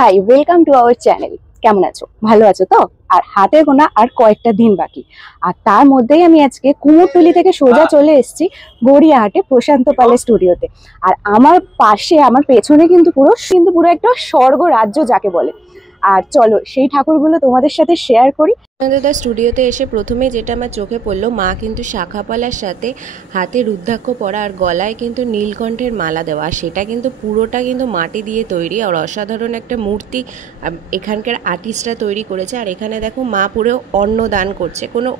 High, welcome to our channel. কেমন আছো? ভালো আছো তো? আর হাতে গোনা আর কয়েকটা দিন বাকি, আর তার মধ্যেই আমি আজকে কুমোরটুলি থেকে সোজা চলে এসেছি গড়িয়াহাটে প্রশান্ত পালের স্টুডিওতে। আর আমার পাশে, আমার পেছনে কিন্তু পুরো একটা স্বর্গ রাজ্য যাকে বলে। আর চলো সেই ঠাকুরগুলো তোমাদের সাথে শেয়ার করি। আনন্দদার স্টুডিওতে এসে প্রথমে যেটা আমার চোখে পড়লো, মা কিন্তু শাখাপালার সাথে হাতে রুদ্রাক্ষ পরা আর গলায় কিন্তু নীলকণ্ঠের মালা দেওয়া, আর সেটা কিন্তু পুরোটা কিন্তু মাটি দিয়ে তৈরি আর অসাধারণ একটা মূর্তি এখানকার আর্টিস্টরা তৈরি করেছে। আর এখানে দেখো মা পুরো অন্ন দান করছে, কোনো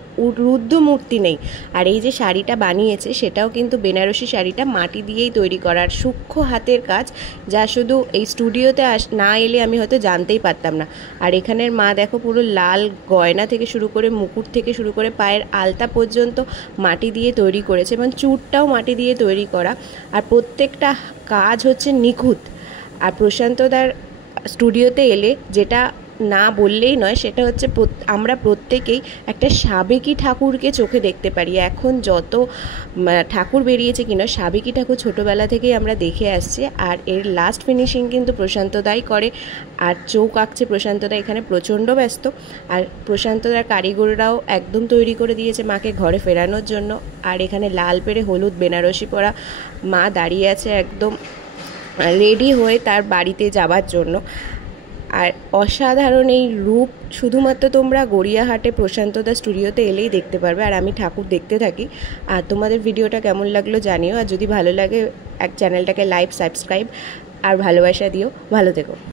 রুদ্র মূর্তি নেই। আর এই যে শাড়িটা বানিয়েছে সেটাও কিন্তু বেনারসি শাড়িটা মাটি দিয়েই তৈরি করার সূক্ষ্ম হাতের কাজ, যা শুধু এই স্টুডিওতে না এলে আমি হয়তো জানতেই পারতাম না। আর এখানের মা দেখো পুরো লাল গয়না থেকে শুরু করে মুকুট থেকে শুরু করে পায়ের আলতা পর্যন্ত মাটি দিয়ে তৈরি করেছে, এবং চুড়টাও মাটি দিয়ে তৈরি করা। আর প্রত্যেকটা কাজ হচ্ছে নিখুঁত। আর প্রশান্তদার স্টুডিওতে এলে যেটা না বললেই নয়, সেটা হচ্ছে আমরা প্রত্যেকেই একটা সাবেকি ঠাকুরকে চোখে দেখতে পারি। এখন যত ঠাকুর বেরিয়েছে কিনা, সাবেকি ঠাকুর ছোটোবেলা থেকেই আমরা দেখে আসছি, আর এর লাস্ট ফিনিশিং কিন্তু প্রশান্তদাই করে। আর চৌক আঁকছে প্রশান্তদা, এখানে প্রচণ্ড ব্যস্ত। আর প্রশান্তদার কারিগররাও একদম তৈরি করে দিয়েছে মাকে ঘরে ফেরানোর জন্য। আর এখানে লাল পেরে হলুদ বেনারসি পরা মা দাঁড়িয়ে আছে একদম রেডি হয়ে তার বাড়িতে যাবার জন্য। আর অসাধারণ এই রূপ শুধুমাত্র তোমরা গড়িয়াহাটে প্রশান্তদা স্টুডিওতে এলেই দেখতে পারবে। আর আমি ঠাকুর দেখতে থাকি। আর তোমাদের ভিডিওটা কেমন লাগলো জানিও, আর যদি ভালো লাগে চ্যানেলটাকে লাইক, সাবস্ক্রাইব আর ভালোবাসা দিও। ভালো থেকো।